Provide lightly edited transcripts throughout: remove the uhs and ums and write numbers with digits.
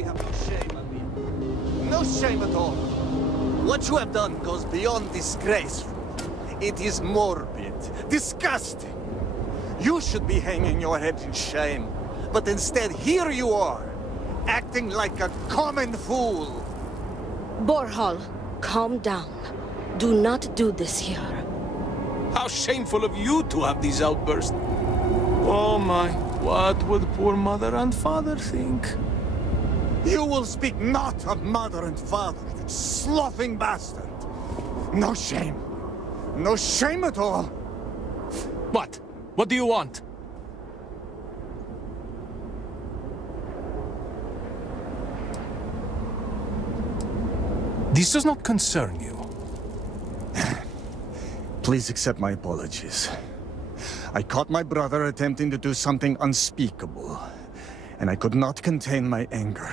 surely have no shame, Amin. No shame at all. What you have done goes beyond disgraceful. It is morbid, disgusting. You should be hanging your head in shame. But instead, here you are, acting like a common fool. Borhal, calm down. Do not do this here. How shameful of you to have these outbursts. Oh my, what would poor mother and father think? You will speak not of mother and father, you sloughing bastard. No shame. No shame at all. What? What do you want? This does not concern you. Please accept my apologies. I caught my brother attempting to do something unspeakable, and I could not contain my anger.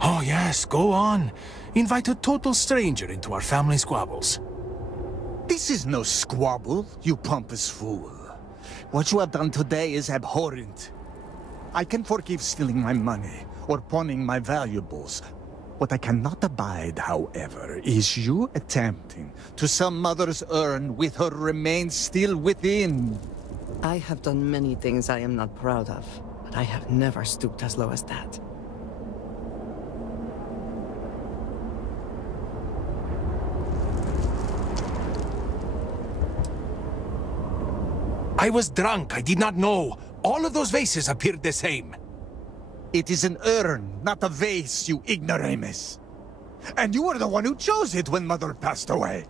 Oh yes, go on. Invite a total stranger into our family squabbles. This is no squabble, you pompous fool. What you have done today is abhorrent. I can forgive stealing my money or pawning my valuables. What I cannot abide, however, is you attempting to sell Mother's urn with her remains still within. I have done many things I am not proud of, but I have never stooped as low as that. I was drunk, I did not know. All of those vases appeared the same. It is an urn, not a vase, you ignoramus. And you were the one who chose it when Mother passed away.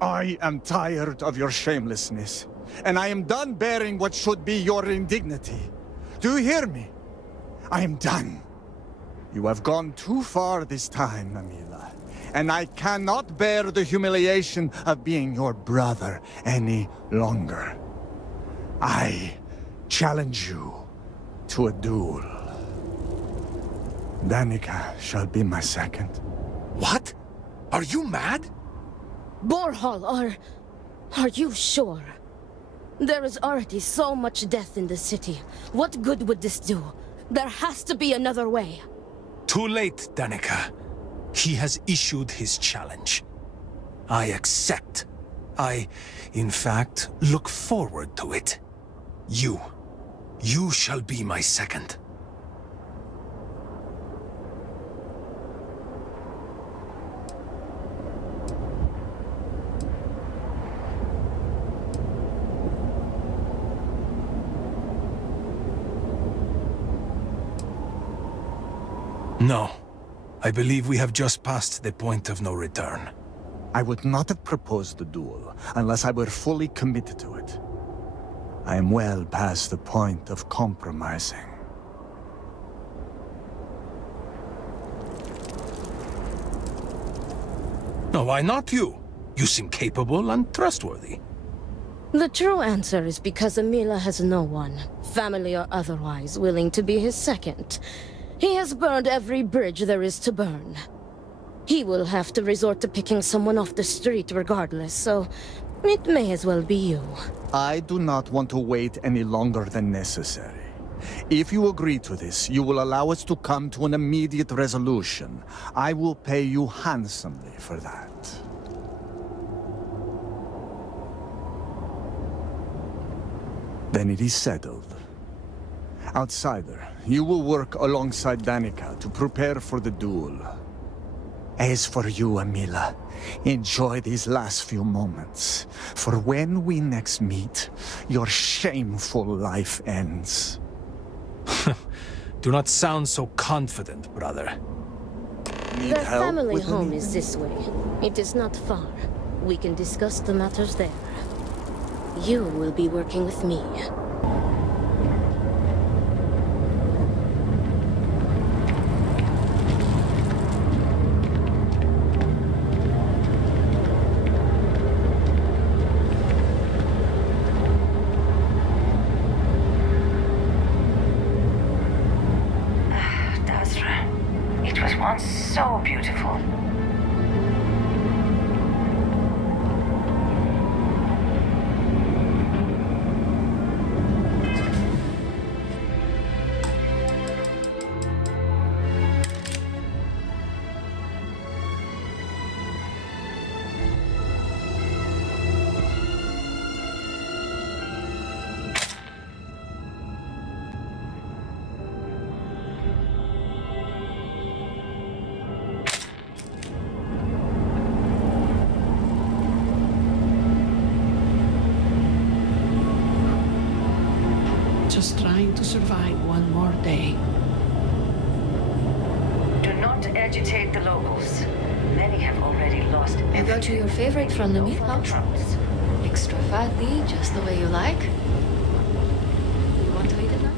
I am tired of your shamelessness, and I am done bearing what should be your indignity. Do you hear me? I am done. You have gone too far this time, Amila, and I cannot bear the humiliation of being your brother any longer. I challenge you to a duel. Danica shall be my second. What? Are you mad? Borhal, are you sure? There is already so much death in the city. What good would this do? There has to be another way. Too late, Danica. He has issued his challenge. I accept. In fact, look forward to it. You shall be my second. No. I believe we have just passed the point of no return. I would not have proposed the duel unless I were fully committed to it. I am well past the point of compromising. No, why not you? You seem capable and trustworthy. The true answer is because Amila has no one, family or otherwise, willing to be his second. He has burned every bridge there is to burn. He will have to resort to picking someone off the street regardless, so it may as well be you. I do not want to wait any longer than necessary. If you agree to this, you will allow us to come to an immediate resolution. I will pay you handsomely for that. Then it is settled. Outsider, you will work alongside Danica to prepare for the duel. As for you, Amila, enjoy these last few moments, for when we next meet, your shameful life ends. Do not sound so confident, brother. Need The help family with home anything? is this way. It is not far. We can discuss the matters there. You will be working with me. It was once so beautiful. just trying to survive one more day. Do not agitate the locals. Many have already lost. I got you your favorite from the meat house. Trunks. Extra fatty, just the way you like. You want to eat it now?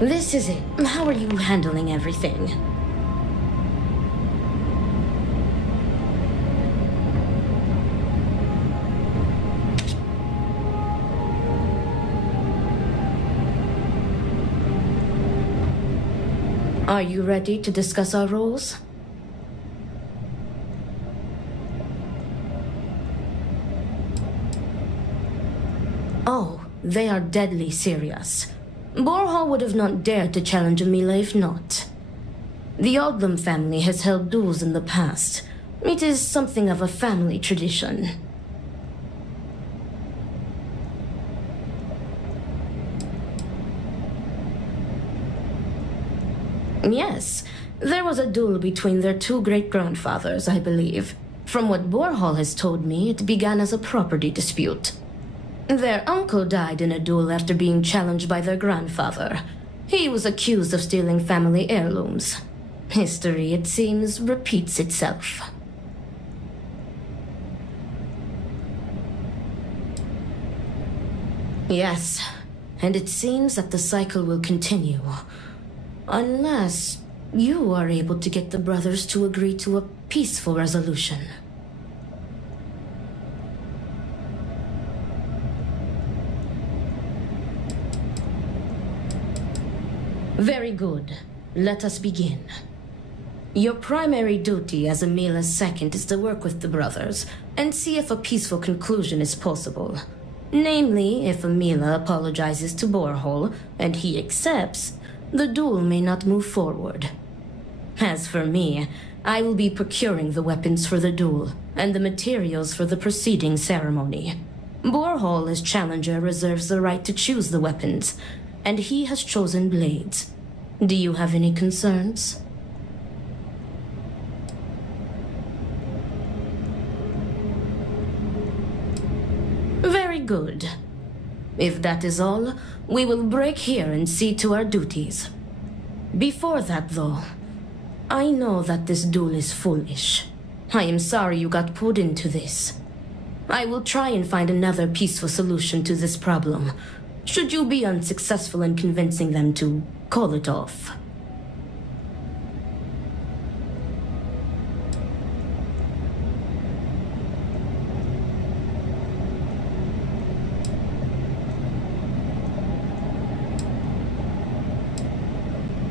This is it. How are you handling everything? Are you ready to discuss our roles? Oh, they are deadly serious. Borhall would have not dared to challenge Amila if not. The Odlum family has held duels in the past. It is something of a family tradition. Yes, there was a duel between their two great-grandfathers, I believe. From what Borhall has told me, it began as a property dispute. Their uncle died in a duel after being challenged by their grandfather. He was accused of stealing family heirlooms. History, it seems, repeats itself. Yes, and it seems that the cycle will continue. Unless you are able to get the brothers to agree to a peaceful resolution. Very good. Let us begin. Your primary duty as Amila's second is to work with the brothers and see if a peaceful conclusion is possible. Namely, if Amila apologizes to Borhall and he accepts, the duel may not move forward. As for me, I will be procuring the weapons for the duel and the materials for the preceding ceremony. Borhall, as challenger, reserves the right to choose the weapons, and he has chosen blades. Do you have any concerns? Very good. If that is all, we will break here and see to our duties. Before that, though, I know that this duel is foolish. I am sorry you got pulled into this. I will try and find another peaceful solution to this problem, should you be unsuccessful in convincing them to call it off.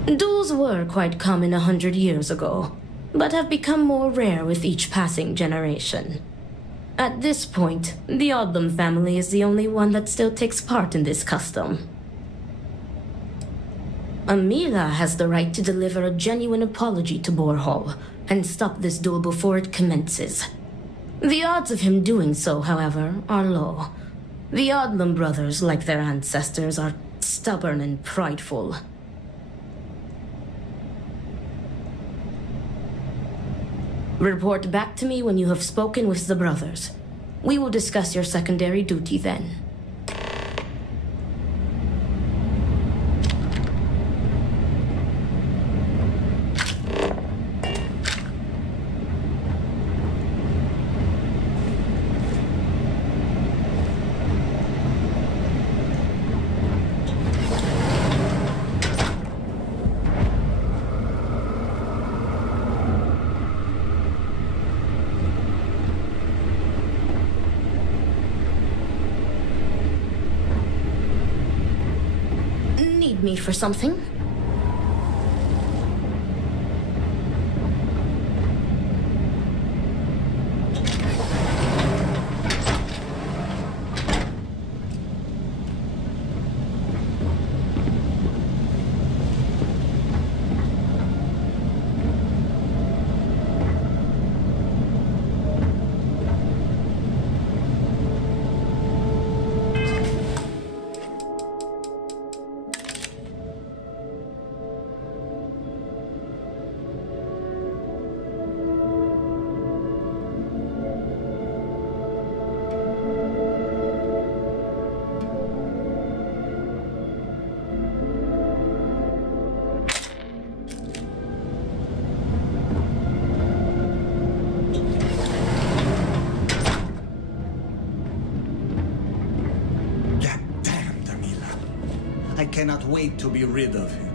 Duels were quite common 100 years ago, but have become more rare with each passing generation. At this point, the Odlum family is the only one that still takes part in this custom. Amila has the right to deliver a genuine apology to Borhall and stop this duel before it commences. The odds of him doing so, however, are low. The Odlum brothers, like their ancestors, are stubborn and prideful. Report back to me when you have spoken with the brothers. We will discuss your secondary duty then. Me for something? cannot wait to be rid of him.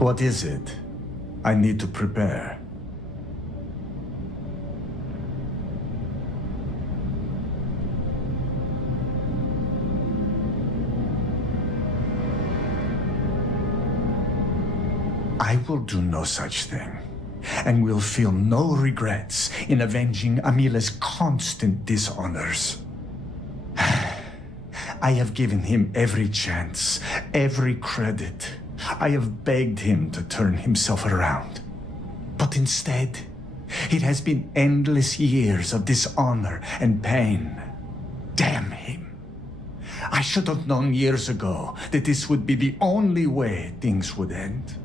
What is it? I need to prepare. I will do no such thing, and will feel no regrets in avenging Amila's constant dishonors. I have given him every chance, every credit. I have begged him to turn himself around. But instead, it has been endless years of dishonor and pain. Damn him. I should have known years ago that this would be the only way things would end.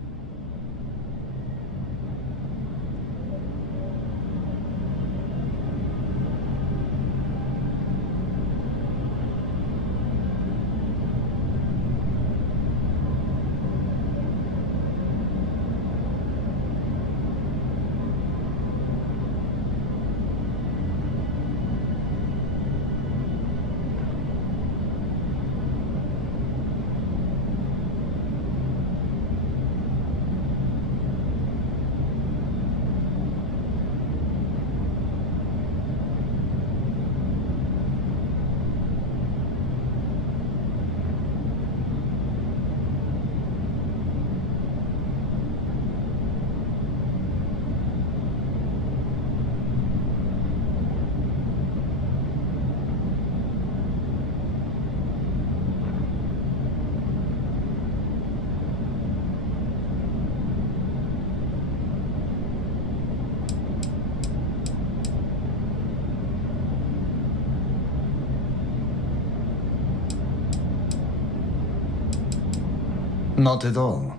Not at all.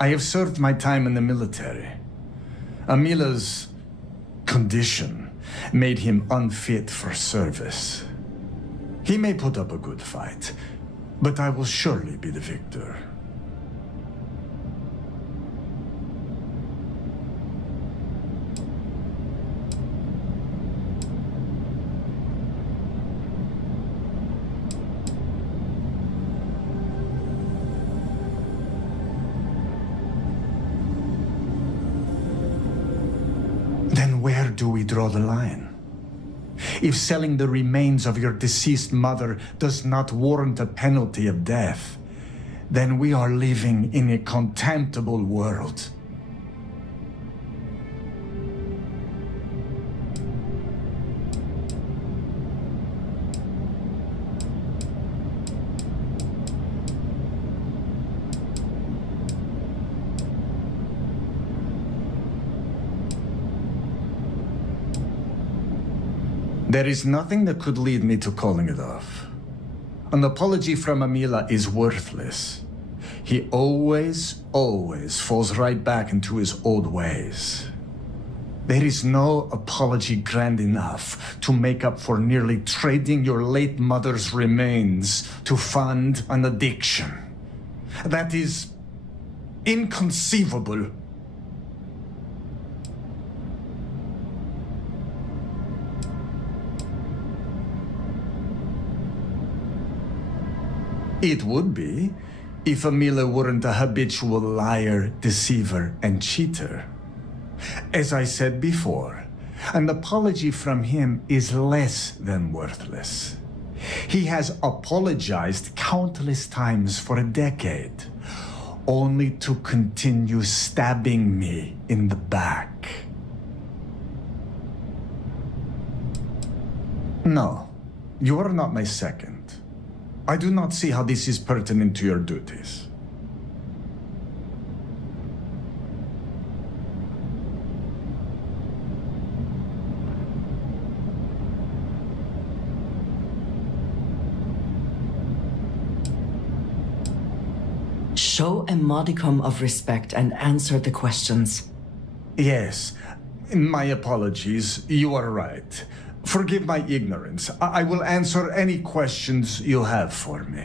I have served my time in the military. Amila's condition made him unfit for service. He may put up a good fight, but I will surely be the victor. Where do we draw the line? If selling the remains of your deceased mother does not warrant a penalty of death, then we are living in a contemptible world. There is nothing that could lead me to calling it off. An apology from Amila is worthless. He always falls right back into his old ways. There is no apology grand enough to make up for nearly trading your late mother's remains to fund an addiction. That is inconceivable. It would be, if Amila weren't a habitual liar, deceiver, and cheater. As I said before, an apology from him is less than worthless. He has apologized countless times for a decade, only to continue stabbing me in the back. No, you are not my second. I do not see how this is pertinent to your duties. Show a modicum of respect and answer the questions. Yes, my apologies. You are right. Forgive my ignorance. I will answer any questions you have for me.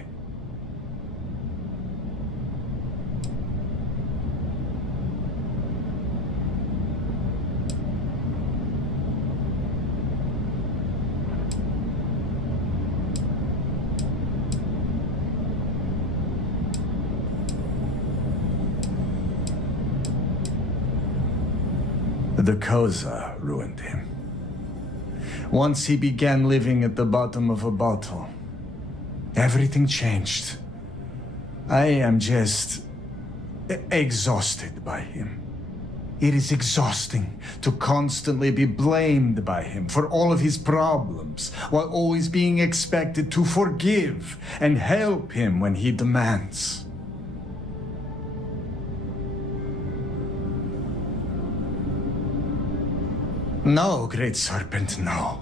The Koza ruined him. Once he began living at the bottom of a bottle, everything changed. I am just exhausted by him. It is exhausting to constantly be blamed by him for all of his problems, while always being expected to forgive and help him when he demands. No, Great Serpent, no.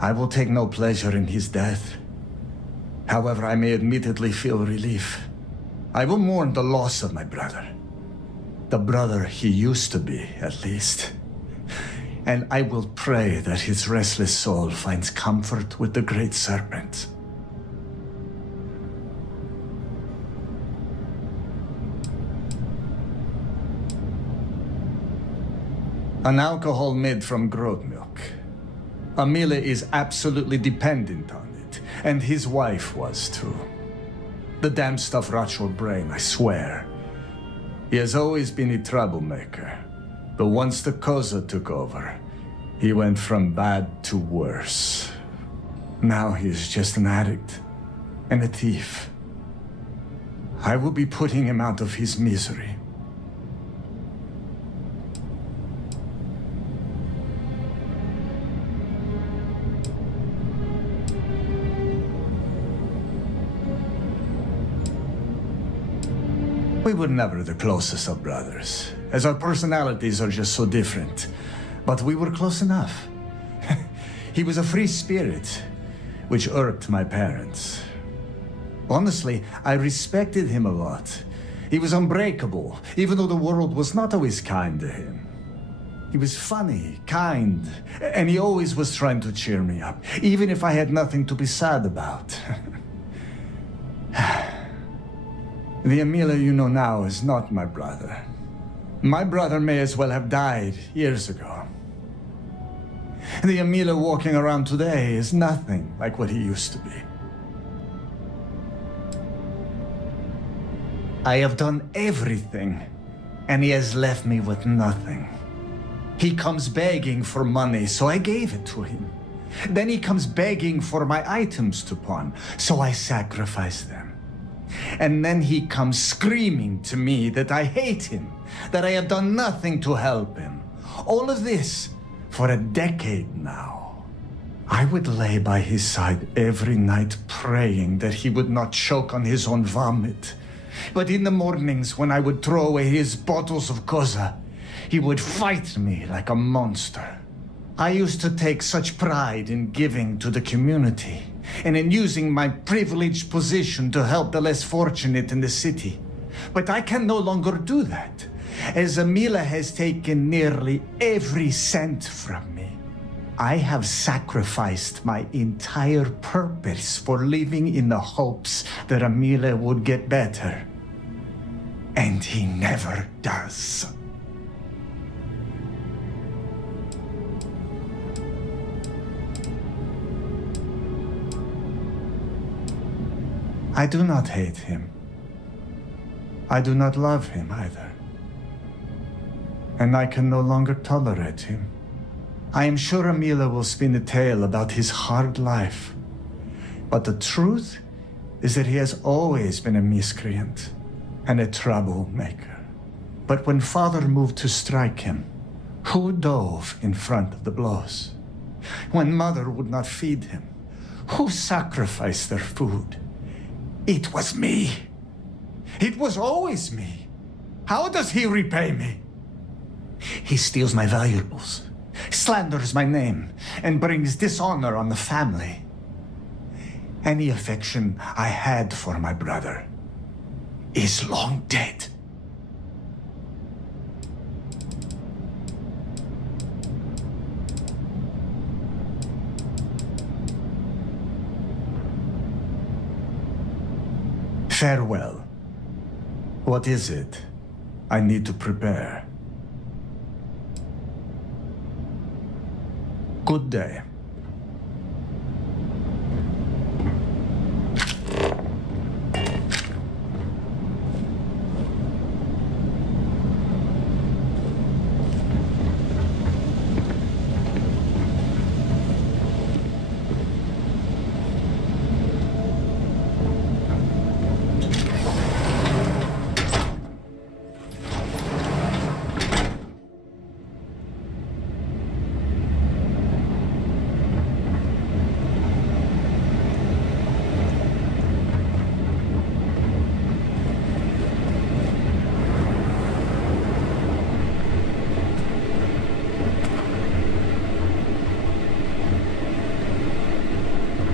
I will take no pleasure in his death. However, I may admittedly feel relief. I will mourn the loss of my brother. The brother he used to be, at least. And I will pray that his restless soul finds comfort with the Great Serpent. An alcohol made from goat milk. Amila is absolutely dependent on it, and his wife was too. The damn stuff rots your brain, I swear. He has always been a troublemaker, but once the Koza took over, he went from bad to worse. Now he is just an addict and a thief. I will be putting him out of his misery. We were never the closest of brothers, as our personalities are just so different. But we were close enough. He was a free spirit, which irked my parents. Honestly, I respected him a lot. He was unbreakable, even though the world was not always kind to him. He was funny, kind, and he always was trying to cheer me up, even if I had nothing to be sad about. The Amila you know now is not my brother. My brother may as well have died years ago. The Amila walking around today is nothing like what he used to be. I have done everything, and he has left me with nothing. He comes begging for money, so I gave it to him. Then he comes begging for my items to pawn, so I sacrifice them. And then he comes screaming to me that I hate him, that I have done nothing to help him. All of this for a decade now. I would lay by his side every night praying that he would not choke on his own vomit. But in the mornings when I would throw away his bottles of Koza, he would fight me like a monster. I used to take such pride in giving to the community, and in using my privileged position to help the less fortunate in the city. But I can no longer do that, as Amila has taken nearly every cent from me. I have sacrificed my entire purpose for living in the hopes that Amila would get better. And he never does. I do not hate him. I do not love him either. And I can no longer tolerate him. I am sure Amila will spin a tale about his hard life. But the truth is that he has always been a miscreant and a troublemaker. But when Father moved to strike him, who dove in front of the blows? When Mother would not feed him, who sacrificed their food? It was me. It was always me. How does he repay me? He steals my valuables, slanders my name, and brings dishonor on the family. Any affection I had for my brother, is long dead. Farewell. What is it? I need to prepare. Good day.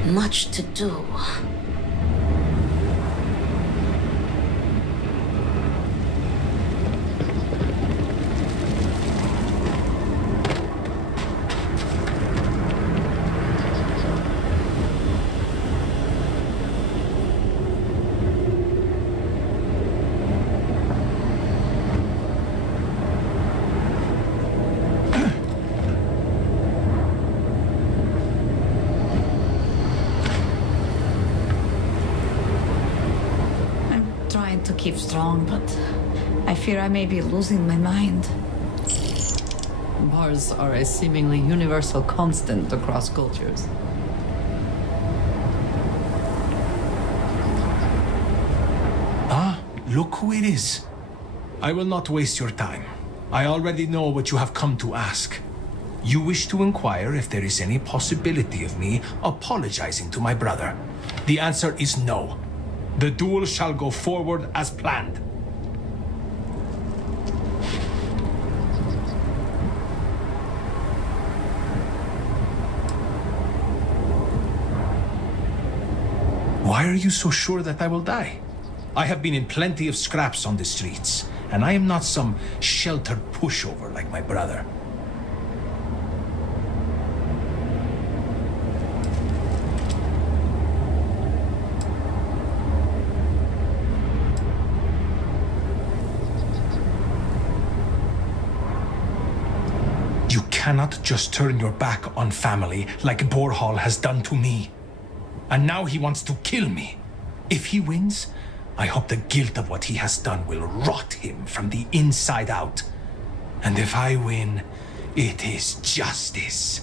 Much to do. To keep strong, but I fear I may be losing my mind. Bars are a seemingly universal constant across cultures. Ah, look who it is. I will not waste your time. I already know what you have come to ask. You wish to inquire if there is any possibility of me apologizing to my brother. The answer is no. The duel shall go forward as planned. Why are you so sure that I will die? I have been in plenty of scraps on the streets, and I am not some sheltered pushover like my brother. You cannot just turn your back on family like Borhall has done to me. And now he wants to kill me. If he wins, I hope the guilt of what he has done will rot him from the inside out. And if I win, it is justice.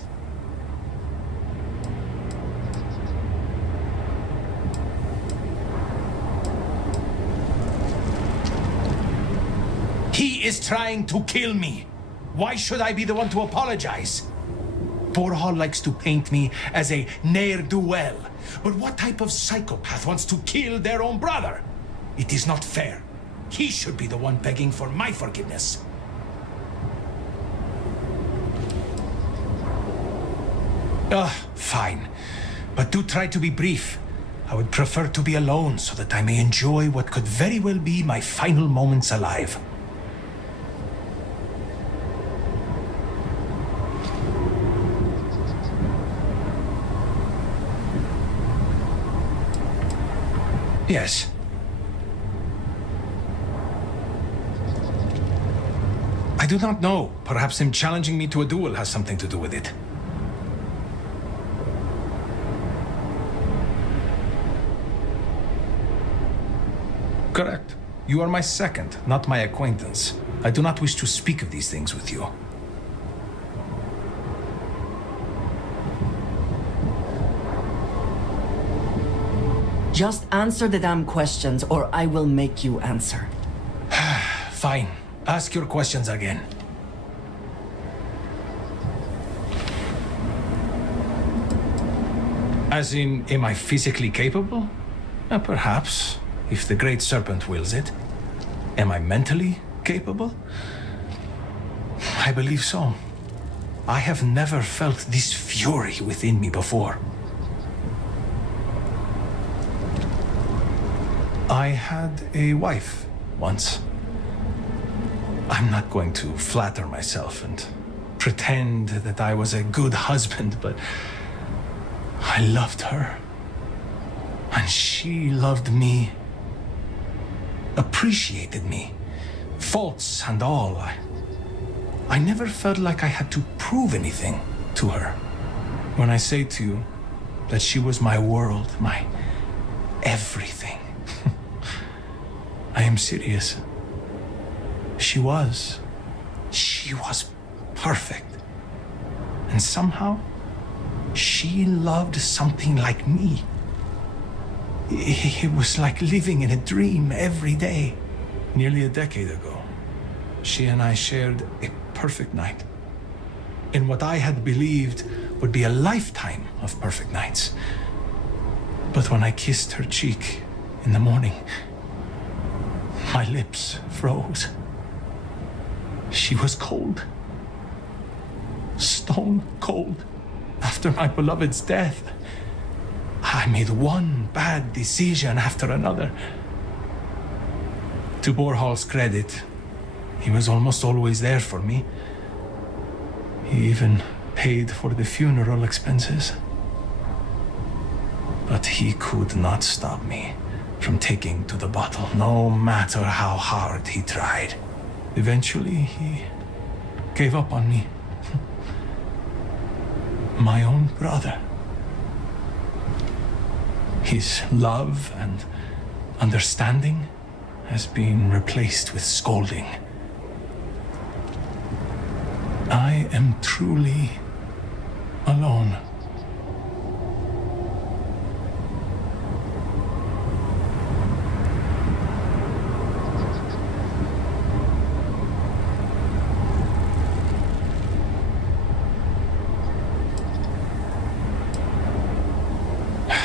He is trying to kill me. Why should I be the one to apologize? Borhall likes to paint me as a ne'er-do-well. But what type of psychopath wants to kill their own brother? It is not fair. He should be the one begging for my forgiveness. Fine. But do try to be brief. I would prefer to be alone so that I may enjoy what could very well be my final moments alive. Yes. I do not know. Perhaps him challenging me to a duel has something to do with it. Correct. You are my second, not my acquaintance. I do not wish to speak of these things with you. Just answer the damn questions, or I will make you answer. Fine. Ask your questions again. As in, am I physically capable? Perhaps, if the Great Serpent wills it. Am I mentally capable? I believe so. I have never felt this fury within me before. I had a wife once. I'm not going to flatter myself and pretend that I was a good husband, but I loved her. And she loved me, appreciated me, faults and all. I never felt like I had to prove anything to her. When I say to you that she was my world, my everything, I am serious. She was perfect. And somehow, she loved something like me. It was like living in a dream every day. Nearly a decade ago, she and I shared a perfect night. In what I had believed would be a lifetime of perfect nights. But when I kissed her cheek in the morning, my lips froze. She was cold. Stone cold. After my beloved's death, I made one bad decision after another. To Borhal's credit, he was almost always there for me. He even paid for the funeral expenses. But he could not stop me from taking to the bottle, no matter how hard he tried. Eventually, he gave up on me. My own brother. His love and understanding has been replaced with scolding. I am truly alone.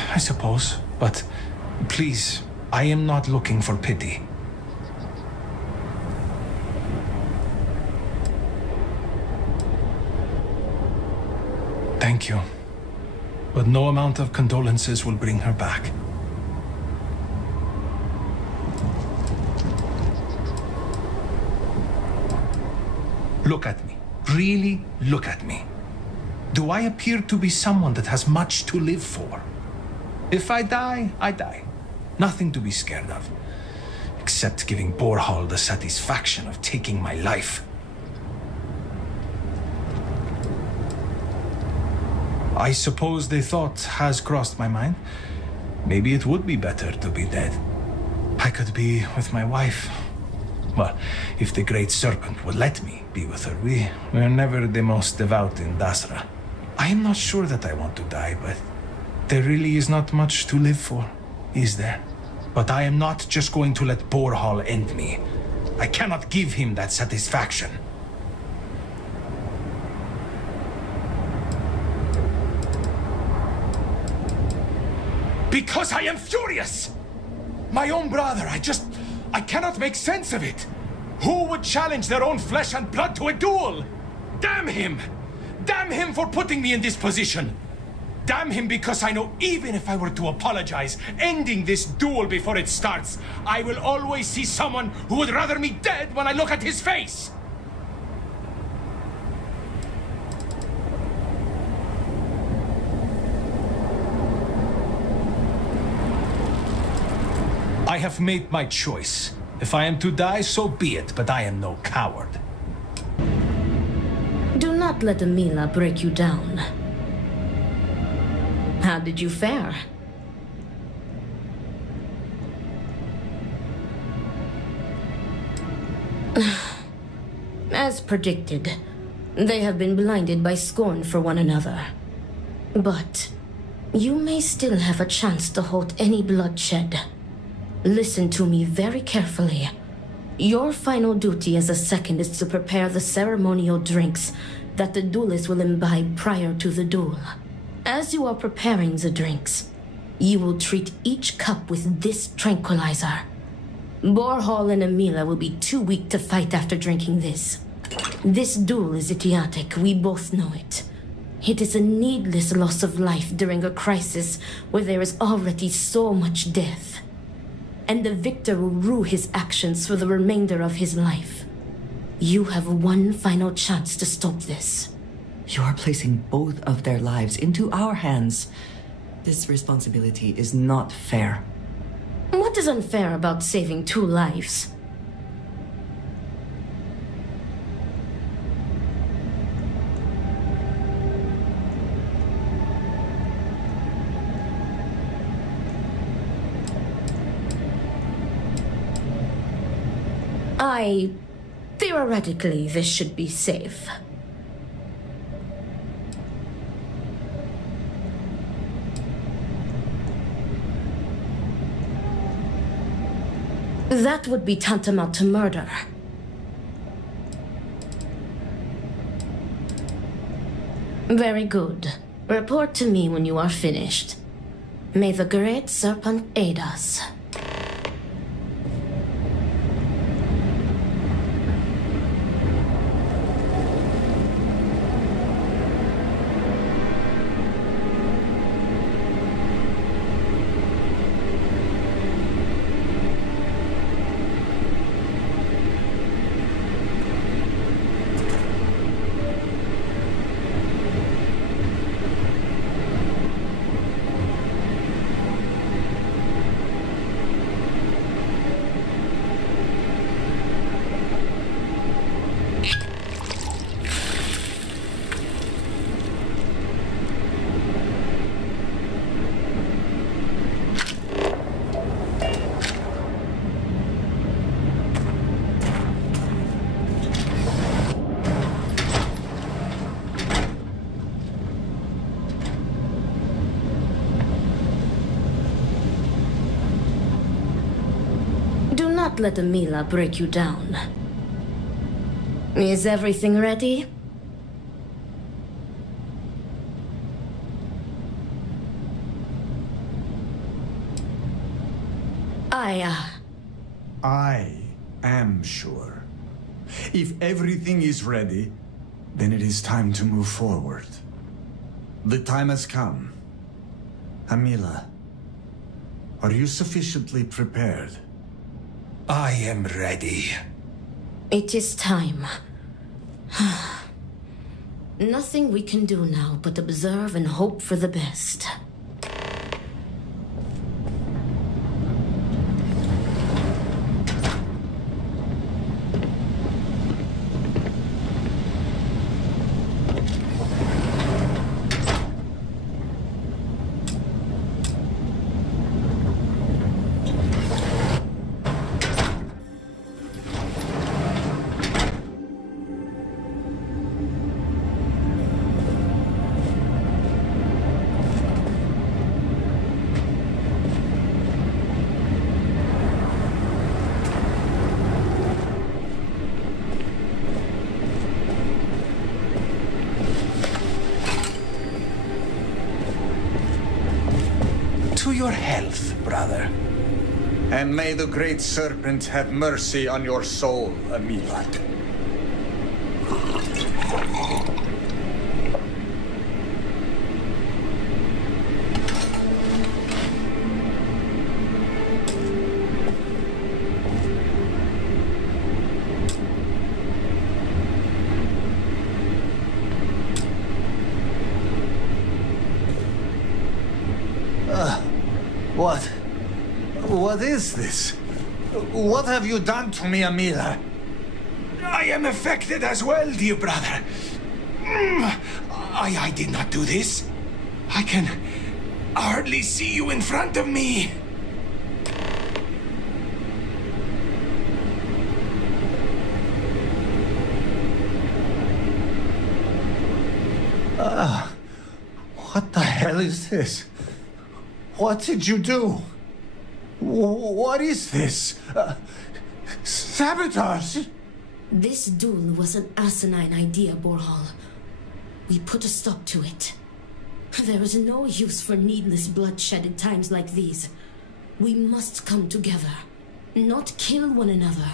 I suppose, but please, I am not looking for pity. Thank you, but no amount of condolences will bring her back. Look at me. Really look at me. Do I appear to be someone that has much to live for? If I die, I die. Nothing to be scared of. Except giving Borhal the satisfaction of taking my life. I suppose the thought has crossed my mind. Maybe it would be better to be dead. I could be with my wife. Well, if the Great Serpent would let me be with her. We're never the most devout in Dasra. I am not sure that I want to die, but there really is not much to live for, is there? But I am not just going to let Borhal end me. I cannot give him that satisfaction. Because I am furious! My own brother, I cannot make sense of it. Who would challenge their own flesh and blood to a duel? Damn him! Damn him for putting me in this position! Damn him because I know even if I were to apologize, ending this duel before it starts, I will always see someone who would rather me dead when I look at his face! I have made my choice. If I am to die, so be it, but I am no coward. Do not let Amila break you down. How did you fare? As predicted, they have been blinded by scorn for one another. But you may still have a chance to halt any bloodshed. Listen to me very carefully. Your final duty as a second is to prepare the ceremonial drinks that the duelists will imbibe prior to the duel. As you are preparing the drinks, you will treat each cup with this tranquilizer. Borhal and Amila will be too weak to fight after drinking this. This duel is idiotic, we both know it. It is a needless loss of life during a crisis where there is already so much death. and the victor will rue his actions for the remainder of his life. You have one final chance to stop this. You are placing both of their lives into our hands. This responsibility is not fair. What is unfair about saving 2 lives? Theoretically, this should be safe. That would be tantamount to murder. Very good. Report to me when you are finished. May the Great Serpent aid us. Not let Amila break you down. Is everything ready? I am sure. If everything is ready, then it is time to move forward. The time has come. Amila, are you sufficiently prepared? I am ready. It is time. Nothing we can do now but observe and hope for the best. To your health, brother. And may the Great Serpent have mercy on your soul, Amila. What is this? What have you done to me, Amila? I am affected as well, dear brother. I did not do this. I can hardly see you in front of me. What the hell is this? What did you do? What is this? Sabotage? This duel was an asinine idea, Borhal. We put a stop to it. There is no use for needless bloodshed in times like these. We must come together, not kill one another.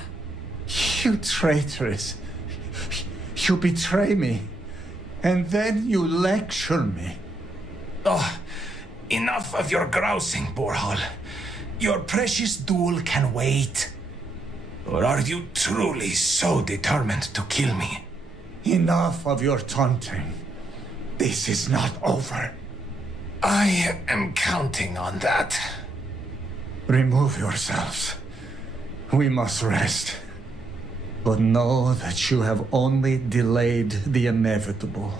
You traitoress. You betray me. And then you lecture me. Oh, enough of your grousing, Borhal. your precious duel can wait? Or are you truly so determined to kill me? Enough of your taunting. This is not over. I am counting on that. Remove yourselves. We must rest. But know that you have only delayed the inevitable.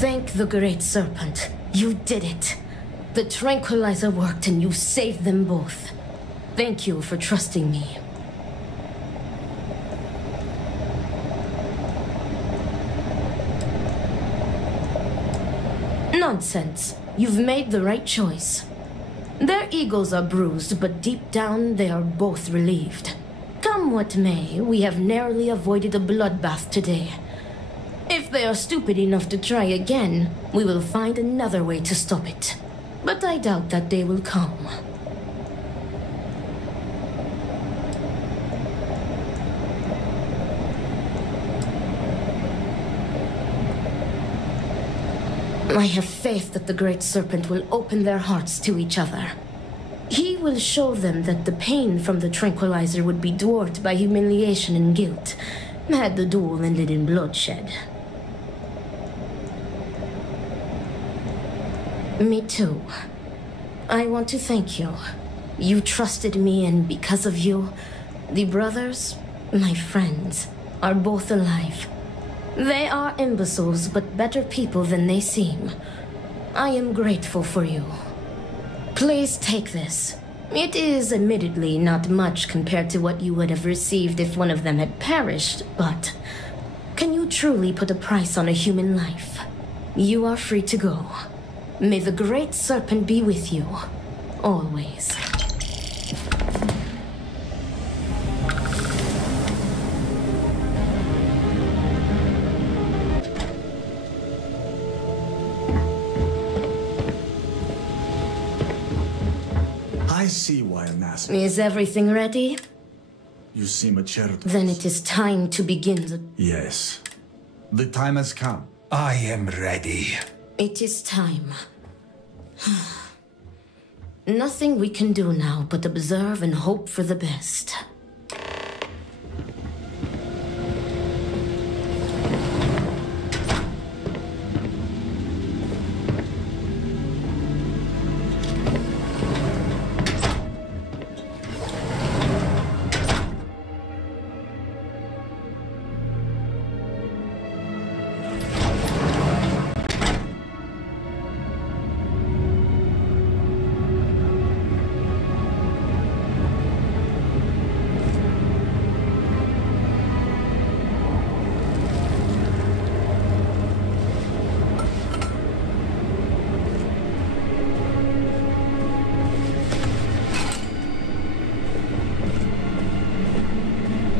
Thank the Great Serpent. You did it. The tranquilizer worked and you saved them both. Thank you for trusting me. Nonsense. You've made the right choice. Their egos are bruised, but deep down they are both relieved. Come what may, we have narrowly avoided a bloodbath today. If they are stupid enough to try again, we will find another way to stop it. But I doubt that day will come. I have faith that the Great Serpent will open their hearts to each other. He will show them that the pain from the tranquilizer would be dwarfed by humiliation and guilt, had the duel ended in bloodshed. Me too. I want to thank you. You trusted me, and because of you, the brothers, my friends, are both alive. They are imbeciles, but better people than they seem. I am grateful for you. Please take this. It is admittedly not much compared to what you would have received if one of them had perished, but can you truly put a price on a human life? You are free to go. May the Great Serpent be with you, always. I see why I'm asking. Is everything ready? You seem cheerful. Then it is time to begin the... Yes. The time has come. I am ready. It is time. Nothing we can do now but observe and hope for the best.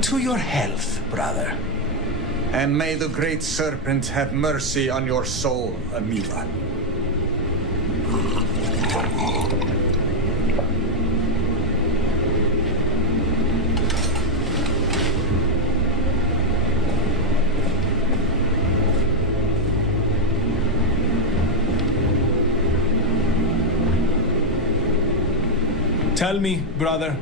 To your health, brother. And may the Great Serpent have mercy on your soul, Amila. Tell me, brother,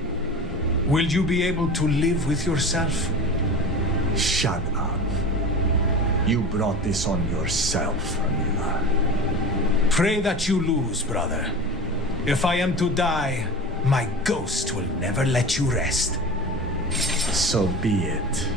will you be able to live with yourself? Shut up. You brought this on yourself, Amila. Pray that you lose, brother. If I am to die, my ghost will never let you rest. So be it.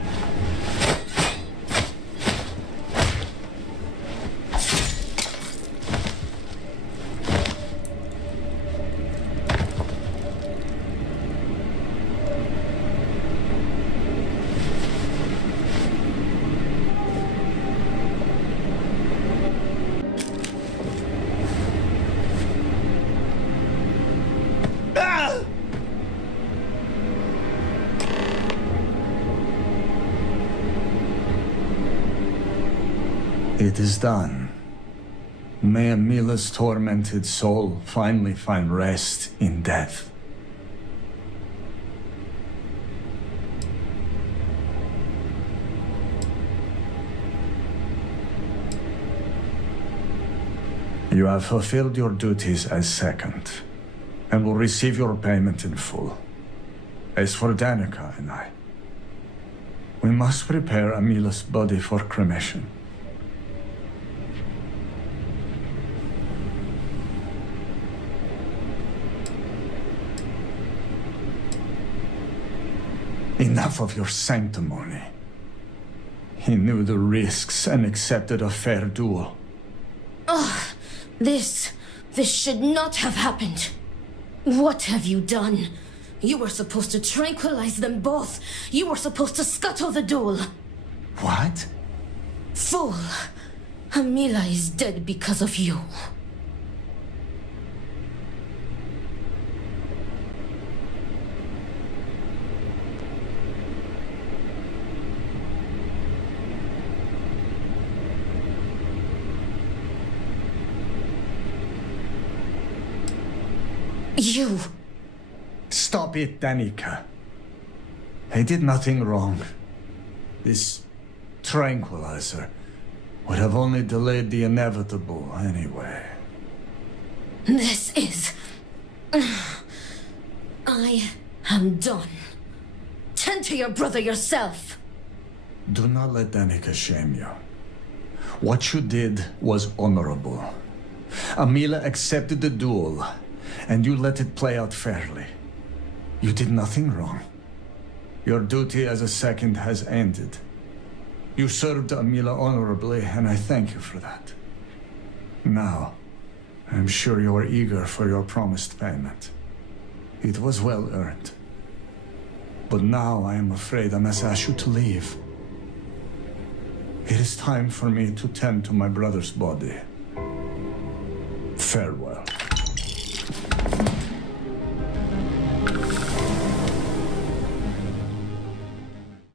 It is done. May Amila's tormented soul finally find rest in death. You have fulfilled your duties as second, and will receive your payment in full. As for Danica and I, we must prepare Amila's body for cremation. Enough of your sanctimony. He knew the risks and accepted a fair duel. Ugh, this should not have happened. What have you done? You were supposed to tranquilize them both. You were supposed to scuttle the duel. What? Fool. Amila is dead because of you. You... Stop it, Danica. I did nothing wrong. This tranquilizer would have only delayed the inevitable anyway. This is... I am done. Tend to your brother yourself. Do not let Danica shame you. What you did was honorable. Amila accepted the duel, and you let it play out fairly. You did nothing wrong. Your duty as a second has ended. You served Amila honorably, and I thank you for that. Now, I'm sure you are eager for your promised payment. It was well earned. But now I am afraid I must ask you to leave. It is time for me to tend to my brother's body. Farewell.